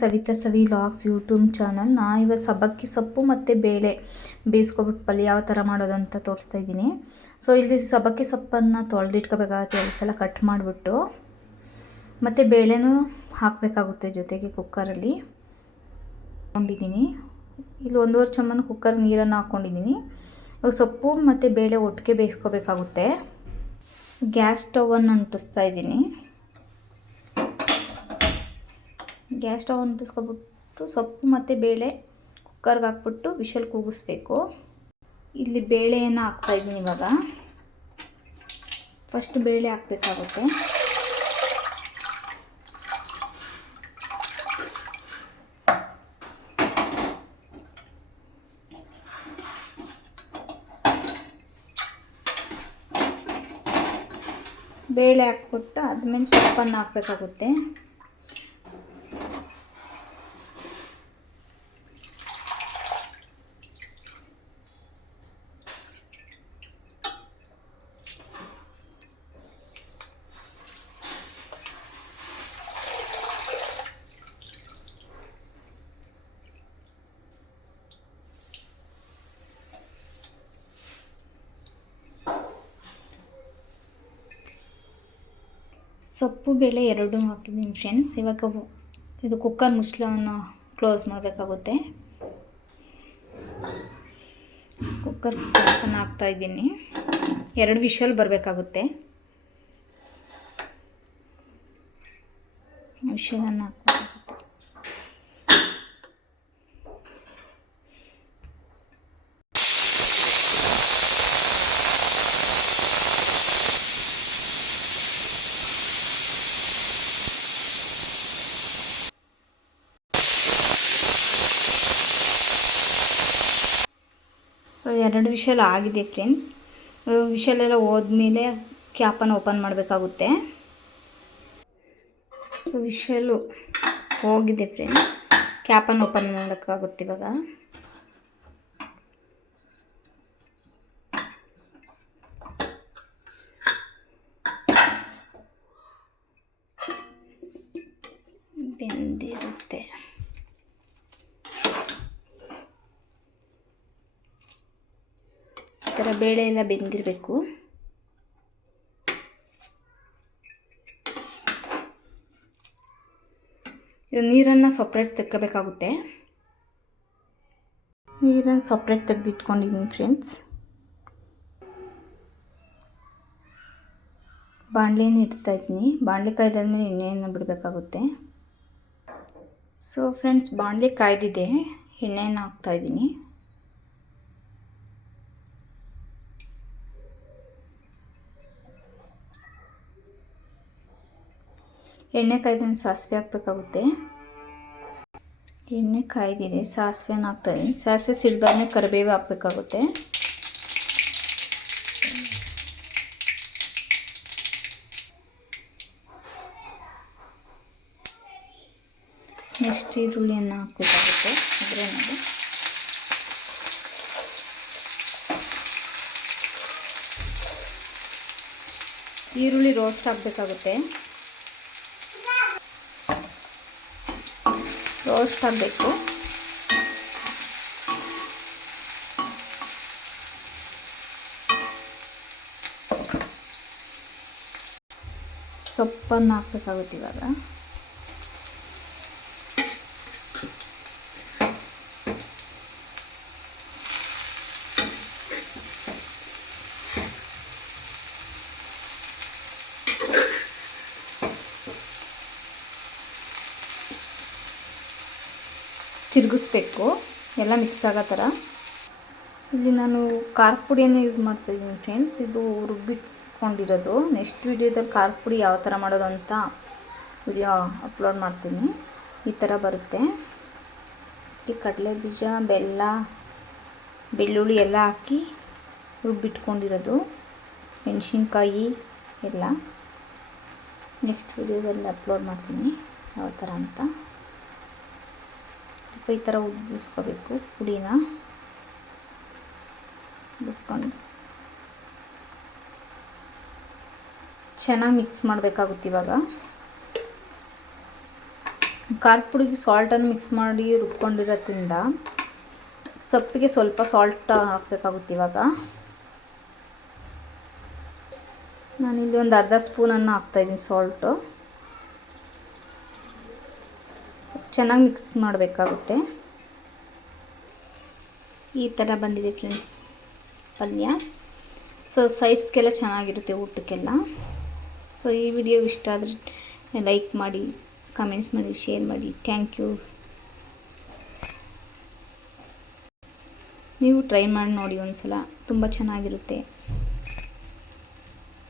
Savita Savi logs YouTube channel. ನಾ ಇವತ್ತು ಸಬ್ಬಕ್ಕಿ ಸೊಪ್ಪು ಮತ್ತು ಬೇಳೆ ಬೇಯಿಸ್ಕೊಬಿಟ್ಟು ಪಲ್ಯ ಯಾವ ಥರ ಮಾಡೋದು ಅಂತ ತೋರಿಸ್ತಾ ಇದ್ದೀನಿ. ಸೊ ಇಲ್ಲಿ ಸಬ್ಬಕ್ಕಿ ಸೊಪ್ಪನ್ನು ತೊಳೆದಿಟ್ಕೋಬೇಕಾಗುತ್ತೆ ಎರಡು ಸಲ ಕಟ್ ಮಾಡಿಬಿಟ್ಟು. ಮತ್ತು ಬೇಳೆನೂ ಹಾಕಬೇಕಾಗುತ್ತೆ ಜೊತೆಗೆ ಕುಕ್ಕರಲ್ಲಿ ಹಾಕೊಂಡಿದ್ದೀನಿ. ಇಲ್ಲಿ ಒಂದೂವರೆ ಚಮನ ಕುಕ್ಕರ್ ನೀರನ್ನು ಹಾಕ್ಕೊಂಡಿದ್ದೀನಿ ಇವಾಗ ಸೊಪ್ಪು ಮತ್ತು ಬೇಳೆ ಒಟ್ಟಿಗೆ ಬೇಯಿಸ್ಕೋಬೇಕಾಗುತ್ತೆ. ಗ್ಯಾಸ್ ಸ್ಟವನ್ನು ಅಂಟಿಸ್ತಾ ಇದ್ದೀನಿ. ಗ್ಯಾಸ್ ಸ್ಟವ್ ಅಂಟಿಸ್ಕೊಬಿಟ್ಟು ಸೊಪ್ಪು ಮತ್ತು ಬೇಳೆ ಕುಕ್ಕರ್ಗೆ ಹಾಕ್ಬಿಟ್ಟು ವಿಷಲ್ ಕೂಗಿಸ್ಬೇಕು. ಇಲ್ಲಿ ಬೇಳೆಯನ್ನು ಹಾಕ್ತಾಯಿದ್ದೀನಿ ಇವಾಗ. ಫಸ್ಟ್ ಬೇಳೆ ಹಾಕಬೇಕಾಗುತ್ತೆ. ಬೇಳೆ ಹಾಕ್ಬಿಟ್ಟು ಅದ್ಮೇಲೆ ಸೊಪ್ಪನ್ನು ಹಾಕಬೇಕಾಗುತ್ತೆ. ಸೊಪ್ಪು, ಬೇಳೆ ಎರಡೂ ಹಾಕಿದ್ದೀನಿ ಫ್ರೆಂಡ್ಸ್ ಇವಾಗ ಇದು ಕುಕ್ಕರ್ ಮುಚ್ಚಳವನ್ನು ಕ್ಲೋಸ್ ಮಾಡಬೇಕಾಗುತ್ತೆ. ಕುಕ್ಕರ್ ಓಪನ್ ಹಾಕ್ತಾ ಇದ್ದೀನಿ. ಎರಡು ವಿಷಲ್ ಬರಬೇಕಾಗುತ್ತೆ. ವಿಷಲನ್ನು ಹಾಕ್ಬೇಕಾಗುತ್ತೆ ಸೊ ಎರಡು ವಿಷಲ್ ಆಗಿದೆ ಫ್ರೆಂಡ್ಸ್. ವಿಷಲೆಲ್ಲ ಹೋದ್ಮೇಲೆ ಕ್ಯಾಪನ್ನು ಓಪನ್ ಮಾಡಬೇಕಾಗುತ್ತೆ. ಸೊ ವಿಷಲು ಹೋಗಿದೆ ಫ್ರೆಂಡ್ಸ್. ಕ್ಯಾಪನ್ನು ಓಪನ್ ಮಾಡೋಕ್ಕಾಗುತ್ತೆ ಇವಾಗ. ಬೆಂದಿರುತ್ತೆ. ಥರ ಬೇಳೆ ಎಲ್ಲ ಬೆಂದಿರಬೇಕು. ಇದು ನೀರನ್ನು ಸಪ್ರೇಟ್ ತೆಕ್ಕಬೇಕಾಗುತ್ತೆ ನೀರನ್ನು ಸಪ್ರೇಟ್ ತೆಗೆದಿಟ್ಕೊಂಡಿದ್ದೀನಿ ಫ್ರೆಂಡ್ಸ್ ಬಾಣಲೆನ ಇಡ್ತಾ ಇದ್ದೀನಿ. ಬಾಣಲೆ ಕಾಯ್ದಾದ್ಮೇಲೆ ಎಣ್ಣೆಯನ್ನು ಬಿಡಬೇಕಾಗುತ್ತೆ. So friends ಬಾಣಲೆ ಕಾಯ್ದಿದೆ. ಎಣ್ಣೆಯನ್ನು ಹಾಕ್ತಾ ಎಣ್ಣೆ ಕಾಯ್ದಿನ, ಸಾಸಿವೆ ಹಾಕಬೇಕಾಗುತ್ತೆ. ಎಣ್ಣೆ ಕಾಯ್ದಿದೆ ಸಾಸಿವೆನ ಹಾಕ್ತಾಯಿದ್ದೀನಿ ಸಾಸಿವೆ ಸಿಡ್ದಾದ್ಮೇಲೆ ಕರಿಬೇವು ಹಾಕಬೇಕಾಗುತ್ತೆ. ನೆಕ್ಸ್ಟ್ ಈರುಳ್ಳಿಯನ್ನು ಹಾಕಬೇಕಾಗುತ್ತೆ ಅದರಲ್ಲಿ ಈರುಳ್ಳಿ ರೋಸ್ಟ್ ಆಗಬೇಕಾಗುತ್ತೆ ರೋಸ್ಟ್ ಆಗಬೇಕು ಸೊಪ್ಪನ್ನು ಹಾಕಬೇಕಾಗುತ್ತೆ ಇವಾಗ. ತಿರುಗಿಸ್ಬೇಕು. ಎಲ್ಲ ಮಿಕ್ಸ್ ಆಗೋ ಥರ. ಇಲ್ಲಿ ನಾನು ಖಾರದ ಪುಡಿಯನ್ನು ಯೂಸ್ ಮಾಡ್ತಾಯಿದ್ದೀನಿ ಫ್ರೆಂಡ್ಸ್ ಇದು ರುಬ್ಬಿಟ್ಕೊಂಡಿರೋದು. ನೆಕ್ಸ್ಟ್ ವೀಡಿಯೋದಲ್ಲಿ ಖಾರದ ಪುಡಿ ಯಾವ ಥರ ಮಾಡೋದು ಅಂತ ವಿಡಿಯೋ ಅಪ್ಲೋಡ್ ಮಾಡ್ತೀನಿ. ಈ ಥರ ಬರುತ್ತೆ. ಈ ಕಡಲೆ ಬೀಜ ಬೆಲ್ಲ, ಬೆಳ್ಳುಳ್ಳಿ ಎಲ್ಲ ಹಾಕಿ ರುಬ್ಬಿಟ್ಕೊಂಡಿರೋದು. ಮೆಣಸಿನ್ಕಾಯಿ ಎಲ್ಲ. ನೆಕ್ಸ್ಟ್ ವೀಡಿಯೋದಲ್ಲಿ ಅಪ್ಲೋಡ್ ಮಾಡ್ತೀನಿ ಯಾವ ಥರ ಅಂತ. ಈ ಥರ ಉಬ್ಬಿಸ್ಕೋಬೇಕು ಪುಡಿನ. ಉಬ್ಬಿಸ್ಕೊಂಡು ಚೆನ್ನಾಗಿ ಮಿಕ್ಸ್ ಮಾಡಬೇಕಾಗುತ್ತೆ ಇವಾಗ. ಖಾರದ ಪುಡಿಗೆ ಸಾಲ್ಟನ್ನು ಮಿಕ್ಸ್ ಮಾಡಿ ರುಬ್ಕೊಂಡಿರೋದ್ರಿಂದ ಸೊಪ್ಪಿಗೆ ಸ್ವಲ್ಪ ಸಾಲ್ಟ್ ಹಾಕಬೇಕಾಗುತ್ತೆ ಇವಾಗ. ನಾನಿಲ್ಲಿ ಒಂದು ಅರ್ಧ ಸ್ಪೂನನ್ನು ಹಾಕ್ತಾಯಿದ್ದೀನಿ ಸಾಲ್ಟು ಚೆನ್ನಾಗಿ ಮಿಕ್ಸ್ ಮಾಡಬೇಕಾಗುತ್ತೆ. ಈ ಥರ ಬಂದಿದೆ ಫ್ರೆಂಡ್ ಪಲ್ಯ. ಸೊ, ಸೈಡ್ಸ್ಗೆಲ್ಲ ಚೆನ್ನಾಗಿರುತ್ತೆ ಊಟಕ್ಕೆಲ್ಲ. ಸೊ, ಈ ವಿಡಿಯೋ ಇಷ್ಟ ಆದರೆ ಲೈಕ್ ಮಾಡಿ, ಕಮೆಂಟ್ಸ್ ಮಾಡಿ, ಶೇರ್ ಮಾಡಿ. Thank you. ನೀವು ಟ್ರೈ ಮಾಡಿ ನೋಡಿ ಒಂದು ಸಲ ತುಂಬ ಚೆನ್ನಾಗಿರುತ್ತೆ.